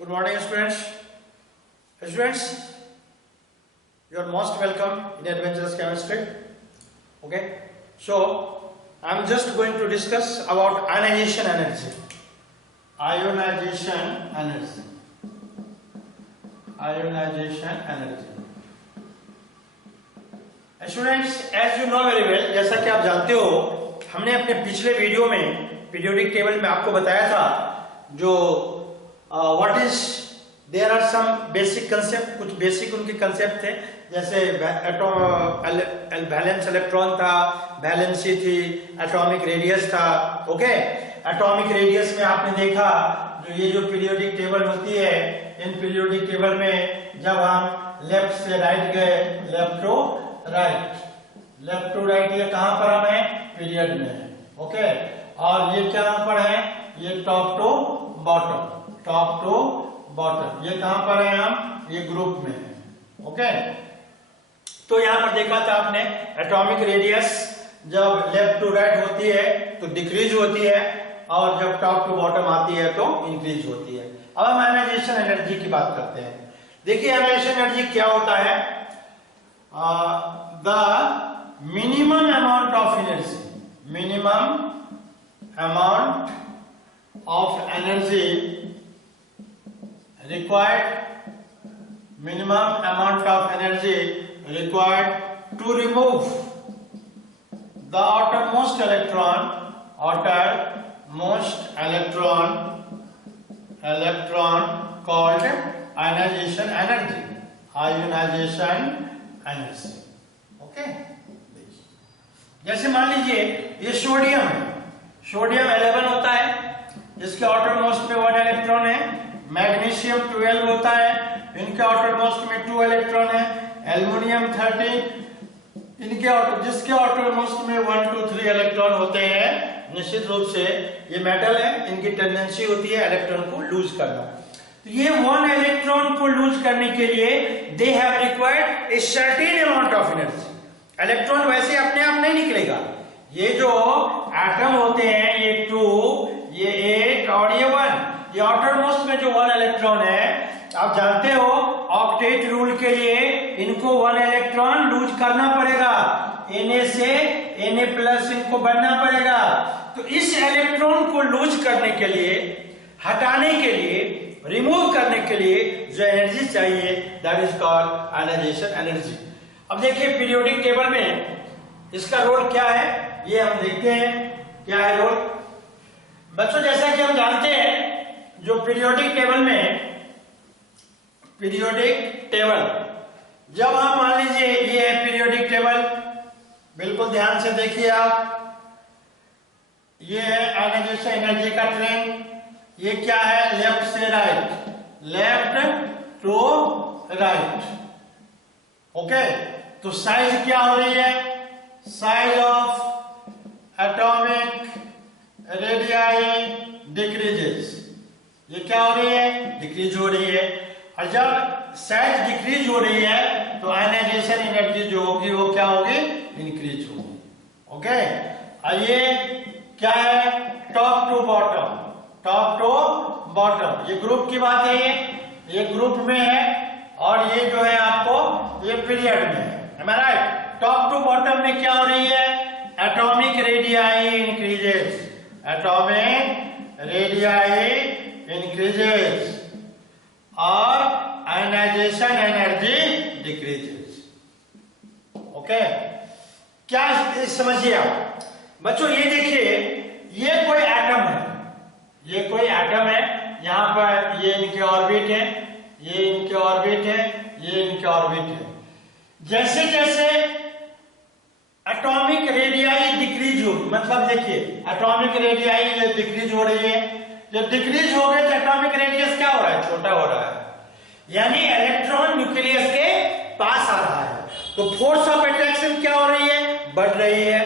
Good morning, students. Students, you are most welcome in Adventurous Chemistry. Okay, so I am just going to discuss about ionization energy. Ionization energy. Ionization energy. Students, as you know very well, जैसा कि आप जानते हो, हमने अपने पिछले video में periodic table में आपको बताया था जो what is there are some basic concept, कुछ बेसिक उनके कंसेप्ट थे, जैसे वैलेंस इलेक्ट्रॉन था, वैलेंसी थी, एटॉमिक रेडियस था. ओके, एटॉमिक रेडियस में आपने देखा जो ये जो पीरियोडिक टेबल होती है, इन पीरियोडिक टेबल में जब हम लेफ्ट से राइट गए, लेफ्ट टू राइट, ये कहां पर हम है? पीरियड में है. ओके, और ये क्या पर है? ये टॉप टू बॉटम, ये कहां पर है? हम ये ग्रुप में है. ओके, तो यहां पर देखा था आपने एटॉमिक रेडियस जब लेफ्ट टू राइट होती है तो डिक्रीज होती है, और जब टॉप टू बॉटम आती है तो इंक्रीज होती है. अब हम आयनाइजेशन एनर्जी की बात करते हैं. देखिए आयनाइजेशन एनर्जी क्या होता है? The minimum amount of energy, minimum amount of energy required to remove the outermost electron called ionization energy. Okay, जैसे मान लीजिए ये सोडियम है, सोडियम 11 होता है, इसके आउटर मोस्ट में 1 इलेक्ट्रॉन है. मैग्नीशियम 12 होता है, इनके आउटर मोस्ट में 2 इलेक्ट्रॉन है. एल्युमिनियम 13, जिसके आउटर मोस्ट में 1 2 3 इलेक्ट्रॉन होते हैं. निश्चित रूप से ये मेटल है, इनकी टेंडेंसी होती है इलेक्ट्रॉन को लूज करना. तो ये 1 इलेक्ट्रॉन को लूज करने के लिए दे have required a certain amount of energy. Electron वैसे अपने आप नहीं निकलेगा. ये जो एटम होते हैं, ये 2, ये 1 और ये 1, ये आउटर मोस्ट में जो 1 इलेक्ट्रॉन है, आप जानते हो ऑक्टेट रूल के लिए इनको 1 इलेक्ट्रॉन लूज करना पड़ेगा. Na से Na+ इनको बनना पड़ेगा. तो इस इलेक्ट्रॉन को लूज करने के लिए, हटाने के लिए, रिमूव करने के लिए जो एनर्जी चाहिए, that is called ionization energy. अब देखिए पीरियोडिक टेबल में इसका रोल क्या है, ये हम देखते हैं. क्या है रोल बच्चों? जैसा कि हम जानते हैं जो पीरियोडिक टेबल जब हम मान लीजिए ये है पीरियोडिक टेबल, बिल्कुल ध्यान से देखिए आप. ये है आयनाइजेशन एनर्जी का ट्रेंड. ये क्या है? लेफ्ट से right, left to right. Okay, तो साइज क्या हो रही है? Size of atomic radii decreases. ये क्या हो रही है? डिक्रीज हो रही है. और जब साइज डिक्रीज हो रही है तो आयनाइजेशन एनर्जी जो होगी वो क्या होगी? इंक्रीज होगी. ओके, और ये क्या है? टॉप टू बॉटम, ये ग्रुप की बात है. ये ग्रुप में है, और ये जो है आपको ये पीरियड में है. Am I right? Top to bottom में क्या हो रही है? एटॉमिक रेडियाई इंक्रीजेस और आयनाइजेशन एनर्जी डिक्रीजेस. ओके, क्या समझिए आप बच्चों? ये देखिए, ये कोई एटम है, यहां पर ये इनके ऑर्बिट है, ये इनके ऑर्बिट है. जैसे जैसे एटॉमिक रेडियाई डिक्रीज हो, मतलब देखिए एटॉमिक रेडियाई ये डिक्रीज हो रही है. जब डिक्रीज हो गए तो एटॉमिक रेडियस क्या हो रहा है? छोटा हो रहा है, यानी इलेक्ट्रॉन न्यूक्लियस के पास आ रहा है. तो फोर्स ऑफ अट्रैक्शन क्या हो रही है? बढ़ रही है.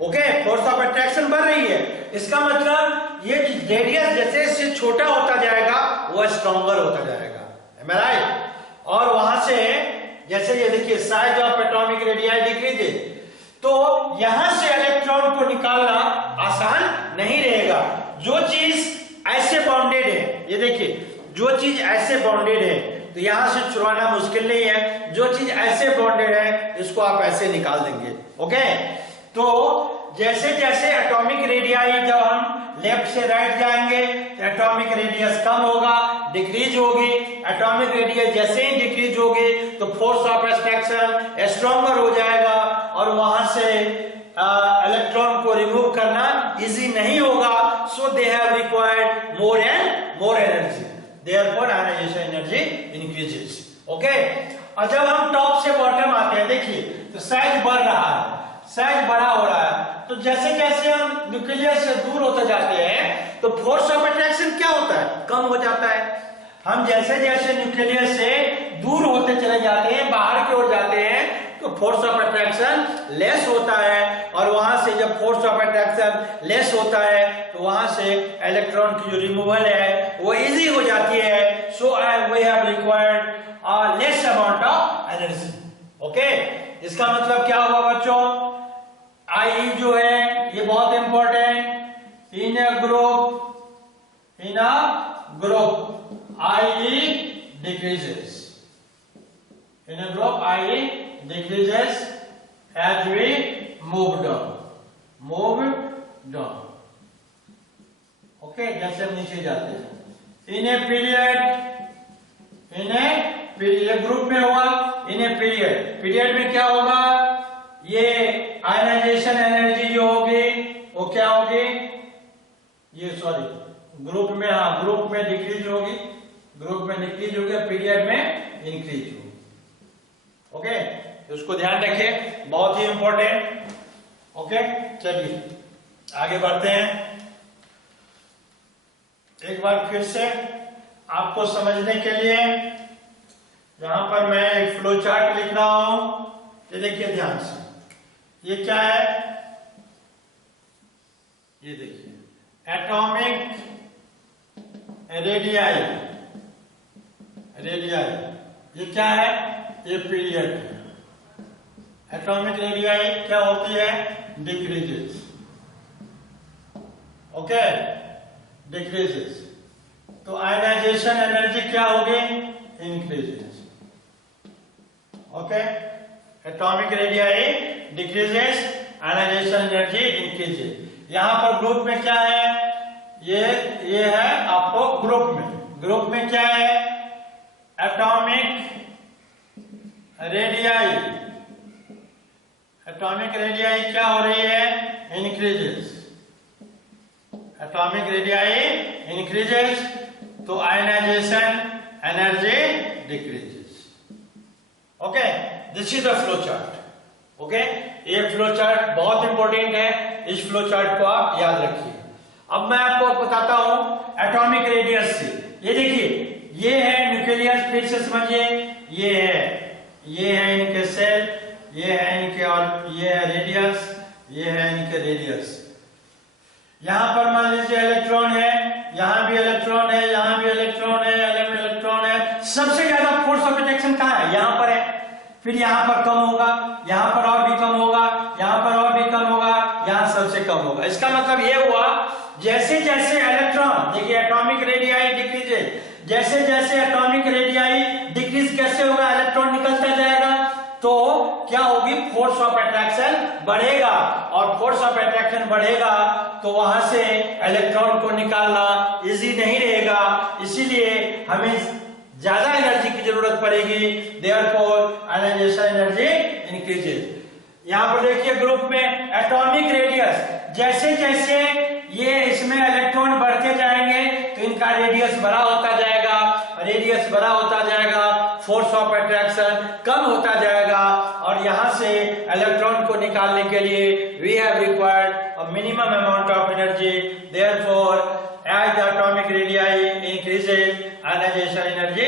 ओके, फोर्स ऑफ अट्रैक्शन बढ़ रही है. इसका मतलब ये रेडियस जैसे इससे छोटा होता जाएगा वो स्ट्रॉन्गर होता जाएगा. Am I right? और वहां से जैसे ये देखिए size of atomic radii decreases, तो यहां से इलेक्ट्रॉन को निकालना आसान नहीं रहेगा. जो चीज ऐसे बाउंडेड है, ये देखिए जो चीज ऐसे बॉन्डेड है तो यहां से छुड़वाना मुश्किल नहीं है, जो चीज ऐसे बॉन्डेड है इसको आप ऐसे निकाल देंगे। ओके, तो जैसे जैसे एटॉमिक रेडियाई जब हम लेफ्ट से राइट जाएंगे तो एटॉमिक रेडियस कम होगा, डिक्रीज होगी। एटॉमिक रेडियस जैसे ही डिक्रीज होगी तो फोर्स ऑफ अट्रैक्शन स्ट्रॉन्गर हो जाएगा और वहां से इलेक्ट्रॉन को रिमूव करना इजी नहीं होगा। So they have required more and more energy, therefore ionization energy increases. Okay, और जब हम टॉप से बॉटम आते हैं, देखिए तो साइज बढ़ रहा है, साइज बड़ा हो रहा है। तो जैसे जैसे हम न्यूक्लियस से दूर होते जाते हैं तो फोर्स ऑफ अट्रैक्शन क्या होता है, कम हो जाता है। हम जैसे जैसे न्यूक्लियस से दूर होते चले जाते हैं, बाहर की ओर जाते हैं, तो फोर्स ऑफ अट्रैक्शन लेस होता है। और वहां से जब फोर्स ऑफ अट्रैक्शन लेस होता है तो वहां से इलेक्ट्रॉन की जो रिमूवल है वो इजी हो जाती है। So we have required less amount of energy. Okay, इसका मतलब क्या होगा बच्चों, आई जो है ये बहुत important. In a group I decreases, in a group I decreases as we move down. Okay, जैसे हम नीचे जाते हैं। in a period ग्रुप में होगा, in a period में क्या होगा, ये आयनाइजेशन एनर्जी जो होगी वो क्या होगी, ये सॉरी ग्रुप में, हाँ ग्रुप में डिक्रीज होगी, ग्रुप में डिक्रीज होगी, पीरियड में इंक्रीज होगी। ओके, उसको ध्यान रखिए, बहुत ही इंपॉर्टेंट। ओके, चलिए आगे बढ़ते हैं। एक बार फिर से आपको समझने के लिए यहां पर मैं एक फ्लो चार्ट लिख रहा हूं, ये देखिए ध्यान से। ये क्या है, ये देखिए एटॉमिक रेडियाई, ये क्या है, ये पीरियड है। एटॉमिक रेडियाई क्या होती है, डिक्रीजेस। Okay, decreases. तो आयनाइजेशन एनर्जी क्या होगी, increases. Okay, atomic radii decreases, ionization energy increases. यहां पर ग्रुप में क्या है, ये है आपको ग्रुप में क्या है, एटॉमिक रेडियाई। एटॉमिक रेडियाई क्या हो रही है, इंक्रीजेस। एटॉमिक रेडियाई इंक्रीजेस, तो ionization energy decreases. Okay, this is the flow chart. Okay, ये फ्लो चार्ट बहुत इंपॉर्टेंट है, इस फ्लो चार्ट को आप याद रखिए। अब मैं आपको बताता हूं एटॉमिक रेडियस से। ये देखिए, ये है न्यूक्लियस, फिर से समझिए, ये है इनके सेल, ये है इनके, और ये है रेडियस, ये है इनके रेडियस। यहां पर मान लीजिए इलेक्ट्रॉन है, यहां भी इलेक्ट्रॉन है, यहां भी इलेक्ट्रॉन है, अलग में इलेक्ट्रॉन है। सबसे ज्यादा फोर्स ऑफ अट्रैक्शन कहां है, यहां पर है। फिर यहां पर कम होगा, यहां पर और भी कम होगा, यहां पर और भी कम होगा, यहां सबसे कम होगा। इसका मतलब यह हुआ, जैसे जैसे इलेक्ट्रॉन, देखिए एटॉमिक रेडियाई डिक्रीज, जैसे जैसे एटॉमिक रेडियाई डिक्रीज कैसे होगा, इलेक्ट्रॉन निकलता जाएगा, तो क्या होगी, फोर्स ऑफ अट्रैक्शन बढ़ेगा। और फोर्स ऑफ अट्रैक्शन बढ़ेगा तो वहां से इलेक्ट्रॉन को निकालना इजी नहीं रहेगा, इसीलिए हमें ज्यादा एनर्जी की जरूरत पड़ेगी। Therefore ionization energy increases. यहां पर देखिए ग्रुप में एटॉमिक रेडियस, जैसे जैसे ये इसमें इलेक्ट्रॉन बढ़ते जाएंगे तो इनका रेडियस बड़ा होता जाएगा, रेडियस बड़ा होता जाएगा, फोर्स ऑफ अट्रैक्शन कम होता जाएगा, और यहां से इलेक्ट्रॉन को निकालने के लिए we have required a minimum amount of energy. Therefore as the atomic radii increases, ionization energy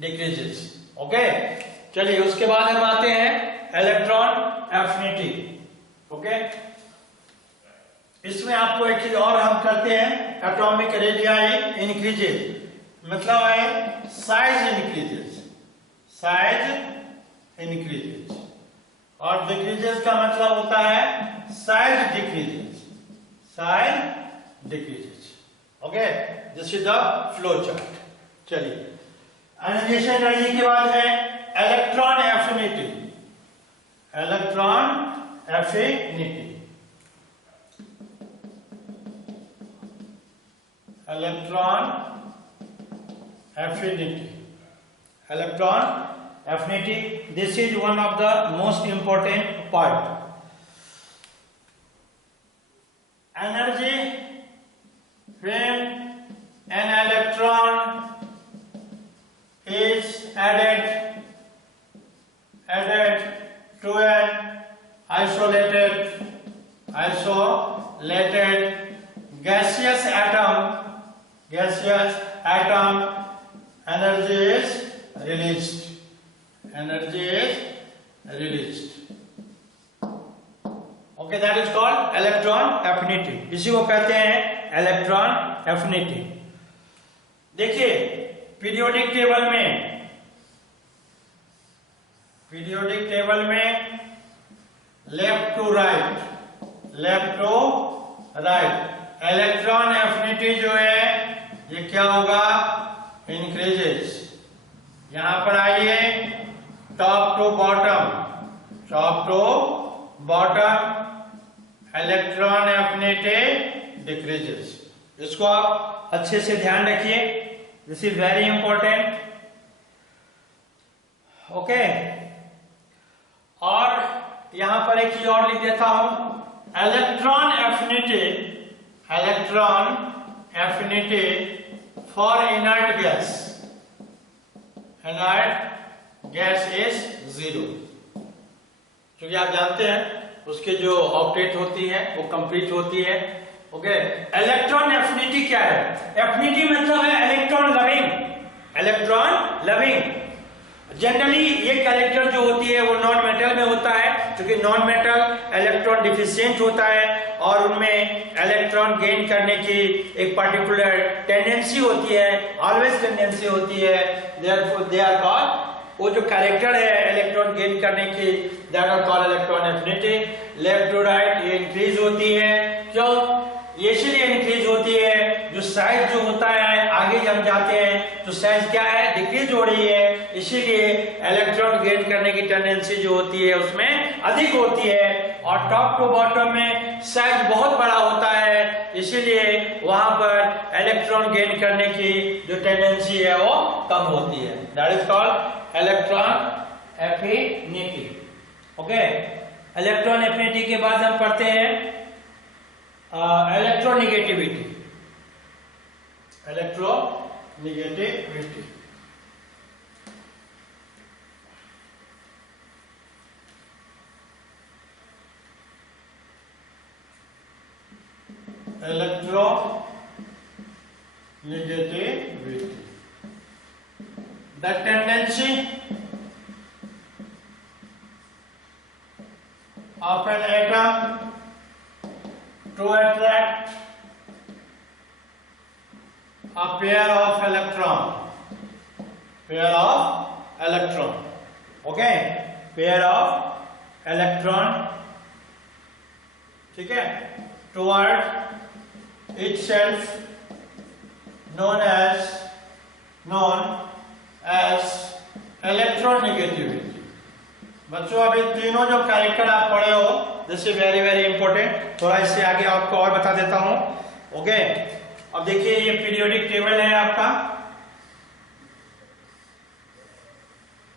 decreases. Okay, चलिए उसके बाद हम आते हैं इलेक्ट्रॉन एफिनिटी। ओके, इसमें आपको एक चीज और हम करते हैं, एटॉमिक रेडियाई इंक्रीजेस मतलब है साइज इंक्रीजेस, और डिक्रीजेस का मतलब होता है size decreases. Okay, this is the flow chart. चलिए, आयनाइजेशन एनर्जी के बाद है electron affinity. Electron affinity, electron affinity, electron affinity. This is one of the most important part. Energy when an electron is added to an isolated gaseous atom, energy is released. Okay, that is called electron affinity. इसी को कहते हैं electron affinity. देखिए, periodic table में left to right electron affinity जो है ये क्या होगा, इंक्रीजेस। यहां पर आइए, top to bottom electron affinity decreases. इसको आप अच्छे से ध्यान रखिए, this is very important. Okay, और यहां पर एक चीज और लिख देता हूं, electron affinity for inert gas is 0। क्योंकि आप जानते हैं उसके जो ऑक्टेट होती है वो कंप्लीट होती है। ओके, इलेक्ट्रॉन एफिनिटी क्या है? एफिनिटी मतलब है इलेक्ट्रॉन लविंग। जनरली ये कैरेक्टर जो होती है वो नॉन मेटल में होता है, क्योंकि नॉन मेटल इलेक्ट्रॉन डिफिशिएंट होता है और उनमें इलेक्ट्रॉन गेन करने की एक पर्टिकुलर टेंडेंसी होती है, ऑलवेज टेंडेंसी होती है। देयरफॉर दे आर कॉल्ड, वो जो कैरेक्टर है इलेक्ट्रॉन गेन करने की, that are called electron affinity. Left to right ये इंक्रीज होती है। क्यों? ये इसलिए इंक्रीज होती है, जो साइज जो होता है आगे जब जाते हैं तो साइज क्या है, डिक्रीज हो रही है, इसीलिए इलेक्ट्रॉन गेन करने की टेंडेंसी जो होती है उसमें अधिक होती है। और टॉप टू बॉटम में साइज बहुत बड़ा होता है, इसीलिए वहां पर इलेक्ट्रॉन गेन करने की जो टेंडेंसी है वो कम होती है। That is called electron affinity. Okay, electron affinity के बाद हम पढ़ते हैं electronegativity. The tendency of an atom to attract a pair of electron, okay, pair of electron, ठीक है, toward itself, known as electronegativity। बच्चों, अभी तीनों जो कैरेक्टर आप पढ़े हो, this is very very important. थोड़ा इससे आगे आपको और बता देता हूं। ओके, अब देखिए ये पीरियोडिक टेबल है आपका।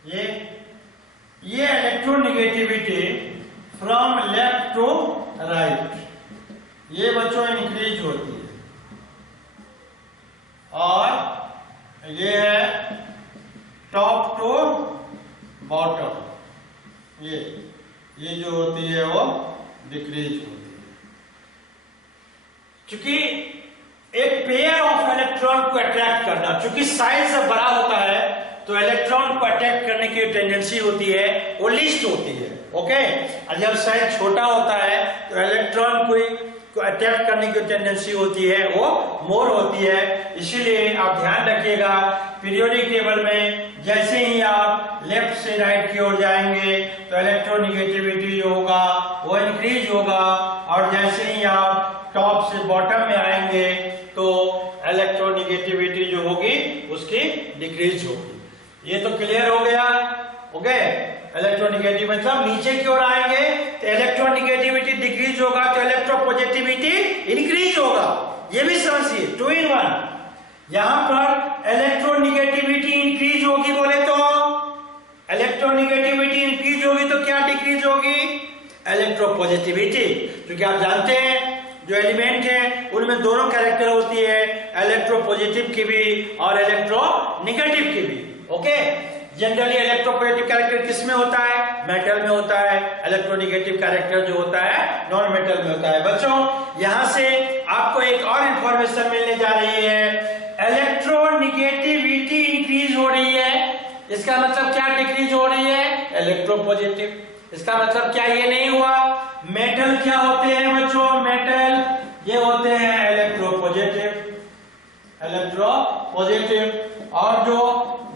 ये electronegativity from left to right, ये बच्चों इंक्रीज होती है। और ये है टॉप टू बॉटम, ये जो होती है वो डिक्रीज होती है। क्योंकि एक पेयर ऑफ इलेक्ट्रॉन को अट्रैक्ट करना, क्योंकि साइज जब बड़ा होता है तो इलेक्ट्रॉन को अट्रैक्ट करने की टेंडेंसी होती है वो लीस्ट होती है। ओके, और जब साइज छोटा होता है तो इलेक्ट्रॉन को अट्रैक्ट करने की टेंडेंसी होती है वो मोर होती है। इसीलिए आप ध्यान रखिएगा, पीरियोडिक टेबल में जैसे ही आप लेफ्ट से राइट की ओर जाएंगे तो इलेक्ट्रोनेगेटिविटी जो होगा वो इंक्रीज होगा, और जैसे ही आप टॉप से बॉटम में आएंगे तो इलेक्ट्रोनिगेटिविटी जो होगी उसकी डिक्रीज होगी। ये तो क्लियर हो गया। ओके, इलेक्ट्रोनिगेटिव मतलब नीचे की ओर आएंगे तो इलेक्ट्रोनिगेटिविटी डिक्रीज होगा तो इलेक्ट्रोपॉजिटिविटी इंक्रीज होगा। ये भी समझिए, 2 in 1। यहां पर इलेक्ट्रोनिगेटिविटी इंक्रीज होगी बोले तो इलेक्ट्रोनिगेटिविटी इंक्रीज होगी तो क्या डिक्रीज होगी? इलेक्ट्रोपॉजिटिविटी। क्योंकि आप जानते हैं जो एलिमेंट है उनमें दोनों कैरेक्टर होती है, इलेक्ट्रोपॉजिटिव की भी और इलेक्ट्रोनिगेटिव की भी। ओके, जनरली इलेक्ट्रोपॉजिटिव कैरेक्टर किस में होता है? मेटल में होता है। इलेक्ट्रोनिगेटिव कैरेक्टर जो होता है नॉन मेटल में होता है। बच्चों, यहां से आपको एक और इंफॉर्मेशन मिलने जा रही है। इलेक्ट्रोनिगेटिविटी इंक्रीज हो रही है, इसका मतलब क्या डिक्रीज हो रही है? इलेक्ट्रोपॉजिटिव। इसका मतलब क्या ये नहीं हुआ? मेटल क्या होते हैं बच्चों? मेटल ये होते हैं इलेक्ट्रोपॉजिटिव, और जो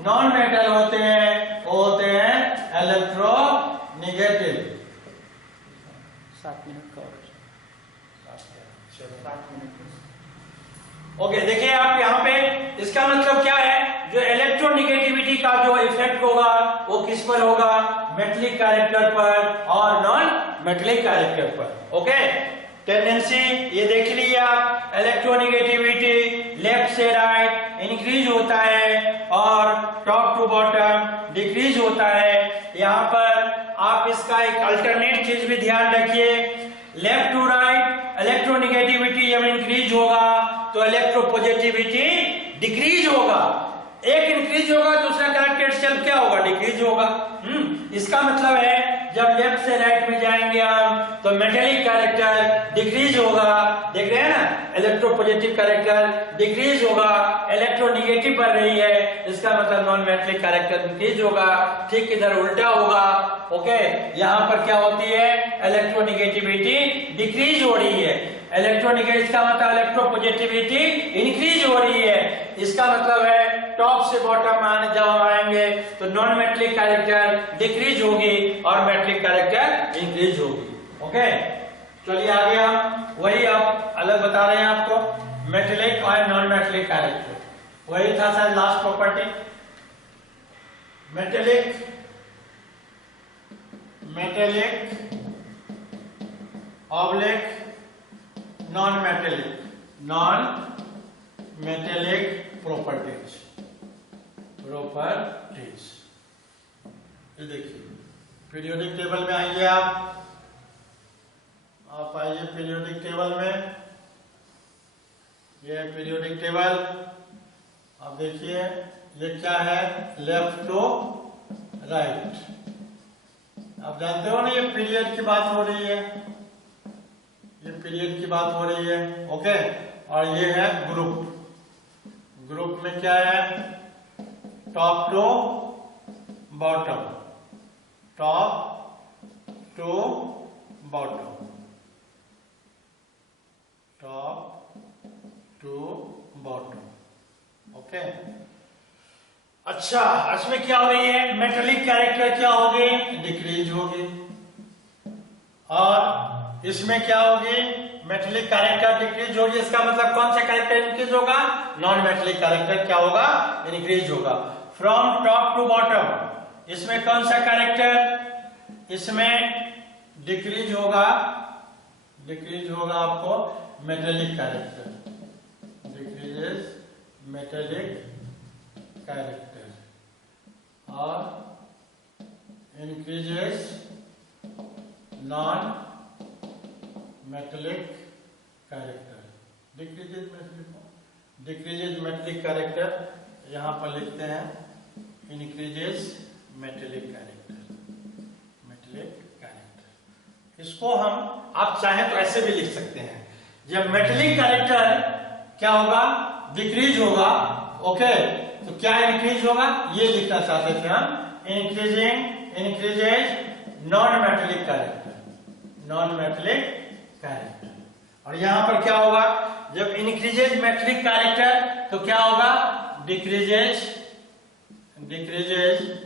नॉन मेटल होते हैं वो होते हैं इलेक्ट्रोनिगेटिव। 7 मिनट का और 7 मिनट। ओके, देखिए आप यहाँ पे इसका मतलब क्या है? जो इलेक्ट्रोनिगेटिविटी का जो इफेक्ट होगा वो किस पर होगा? मेटलिक कैरेक्टर पर और नॉन मेटलिक कैरेक्टर पर। ओके, टेंडेंसी ये देख लीजिए आप, इलेक्ट्रोनिगेटिविटी लेफ्ट से राइट इंक्रीज होता है और टॉप टू बॉटम डिक्रीज होता है। यहाँ पर आप इसका एक अल्टरनेट चीज भी ध्यान रखिए, लेफ्ट टू राइट इलेक्ट्रोनिगेटिविटी जब इंक्रीज होगा तो इलेक्ट्रोपॉजिटिविटी डिक्रीज होगा। एक इंक्रीज होगा, दूसरा कैरेक्टर सेल्फ क्या होगा? डिक्रीज होगा। इसका मतलब है जब लेफ्ट से राइट में जाएंगे हम तो मेटेलिक कैरेक्टर डिक्रीज होगा, देख रहे हैं ना, इलेक्ट्रोपॉजिटिव कैरेक्टर डिक्रीज होगा, इलेक्ट्रोनिगेटिव बढ़ रही है, इसका मतलब नॉन मेटेलिक कैरेक्टर इंक्रीज होगा। ठीक इधर उल्टा होगा। ओके, यहाँ पर क्या होती है? इलेक्ट्रोनिगेटिविटी डिक्रीज हो रही है, इलेक्ट्रोनिगेटिव का मतलब इलेक्ट्रोपॉजिटिविटी इंक्रीज हो रही है। इसका मतलब है टॉप से बॉटम आने जब हम आएंगे तो नॉन मेटेलिक कैरेक्टर डिक्रीज होगी और मेटेलिक कैरेक्टर इंक्रीज होगी। ओके, चलिए आगे हम वही अब अलग बता रहे हैं आपको, मेटेलिक और नॉन मेटेलिक कैरेक्टर। वही था शायद last property, metallic oblique non metallic properties. ये देखिए, पीरियोडिक टेबल में आइए आप आइए पीरियोडिक टेबल में। ये पीरियोडिक टेबल, आप देखिए ये क्या है? Left to right. आप जानते हो ना ये पीरियड की बात हो रही है, ये पीरियड की बात हो रही है। ओके, और ये है ग्रुप में क्या है? Top to bottom, top to bottom, top to bottom. Okay, अच्छा, इसमें क्या हो रही है? मेटेलिक कैरेक्टर क्या होगी? डिक्रीज होगी। और इसमें क्या होगी? मेटेलिक कैरेक्टर डिक्रीज होगी। इसका मतलब कौन सा कैरेक्टर इंक्रीज होगा? नॉन मेटेलिक कैरेक्टर क्या होगा? इंक्रीज होगा। फ्रॉम टॉप टू बॉटम, इसमें कौन सा कैरेक्टर? इसमें डिक्रीज होगा आपको metallic character, decreases metallic character और increases non metallic character. Decreases metallic character यहां पर लिखते हैं, इंक्रीजेस मेटेलिक कैरेक्टर, इसको हम आप चाहें तो ऐसे भी लिख सकते हैं, जब मेटेलिक कैरेक्टर क्या होगा? डिक्रीज होगा। ओके, तो क्या इंक्रीज होगा? ये लिखना चाहते थे हम, इंक्रीजेज नॉन मेटेलिक कैरेक्टर। और यहां पर क्या होगा? जब इंक्रीजेज मेटेलिक कैरेक्टर तो क्या होगा? डिक्रीजेज,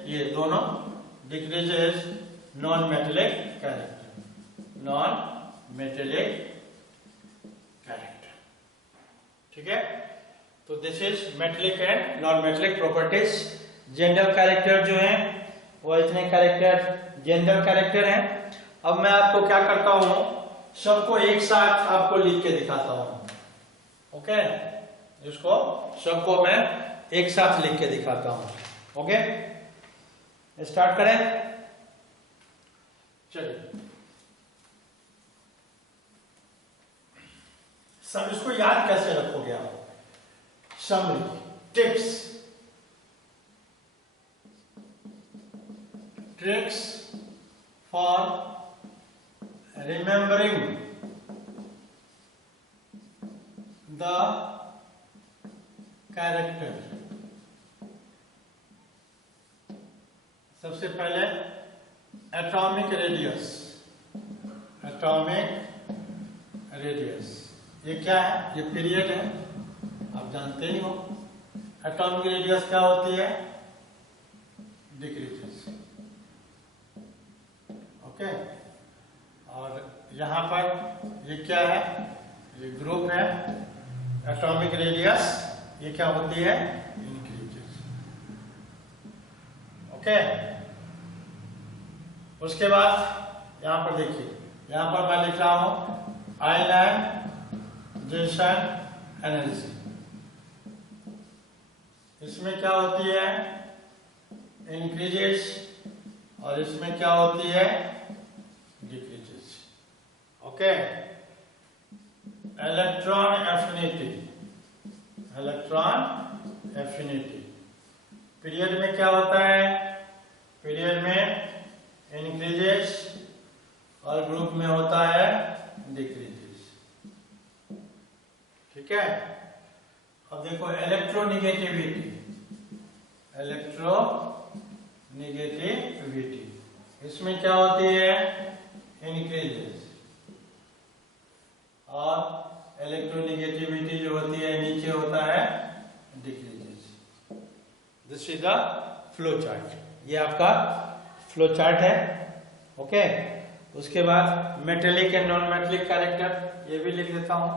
ये दोनों डिक्रीजेज नॉन मेटेलिक कैरेक्टर, ठीक है। तो this is metallic and non metallic properties. General character जो है वो इतने कैरेक्टर जनरल कैरेक्टर हैं। अब मैं आपको क्या करता हूं, सबको एक साथ आपको लिख के दिखाता हूं। ओके, इसको सबको मैं एक साथ लिख के दिखाता हूं। ओके, स्टार्ट करें। चलिए, सब इसको याद कैसे रखोगे आप? Summary, tips, tricks for remembering the character. सबसे पहले एटॉमिक रेडियस। एटॉमिक रेडियस ये क्या है? ये पीरियड है, आप जानते ही हो। एटॉमिक रेडियस क्या होती है? डिक्रीजेस। ओके, और यहां पर ये क्या है? ये ग्रुप है। एटॉमिक रेडियस ये क्या होती है? इंक्रीजेस। ओके, उसके बाद यहां पर देखिए, यहां पर मैं लिख रहा हूं आयनाइजेशन एनर्जी। इसमें क्या होती है? इंक्रीजेस, और इसमें क्या होती है? Decreases. Okay, electron affinity. Electron affinity period में क्या होता है? पीरियड में इंक्रीजेस और ग्रुप में होता है डिक्रीजेस। ठीक है, अब देखो इलेक्ट्रोनिगेटिविटी। इलेक्ट्रोनिगेटिविटी इसमें क्या होती है? इंक्रीजेस, और इलेक्ट्रोनिगेटिविटी जो होती है नीचे होता है decreases. This is the flow chart. ये आपका फ्लो चार्ट है। ओके, उसके बाद metallic and non metallic character ये भी लिख देता हूं।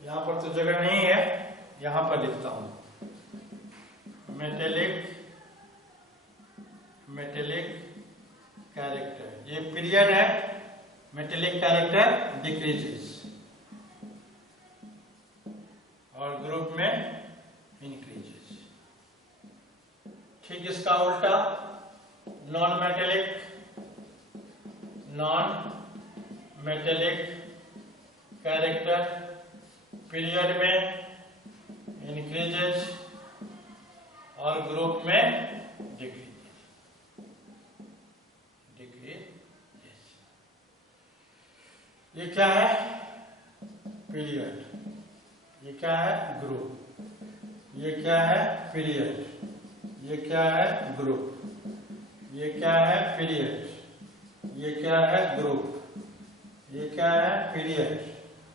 यहां पर तो जगह नहीं है, यहां पर लिखता हूं। मेटेलिक कैरेक्टर ये पीरियड है। मेटेलिक कैरेक्टर डिक्रीजेस और ग्रुप में इंक्रीजेस। ठीक इसका उल्टा नॉन मेटेलिक कैरेक्टर पीरियड में इंक्रीजेस और ग्रुप में डिक्रीजेस। ये क्या है? पीरियड। ये क्या है? ग्रुप। ये क्या है? पीरियड। ये क्या है? ग्रुप। ये क्या है? पीरियड। ये क्या है? ग्रुप। ये क्या है? पीरियड।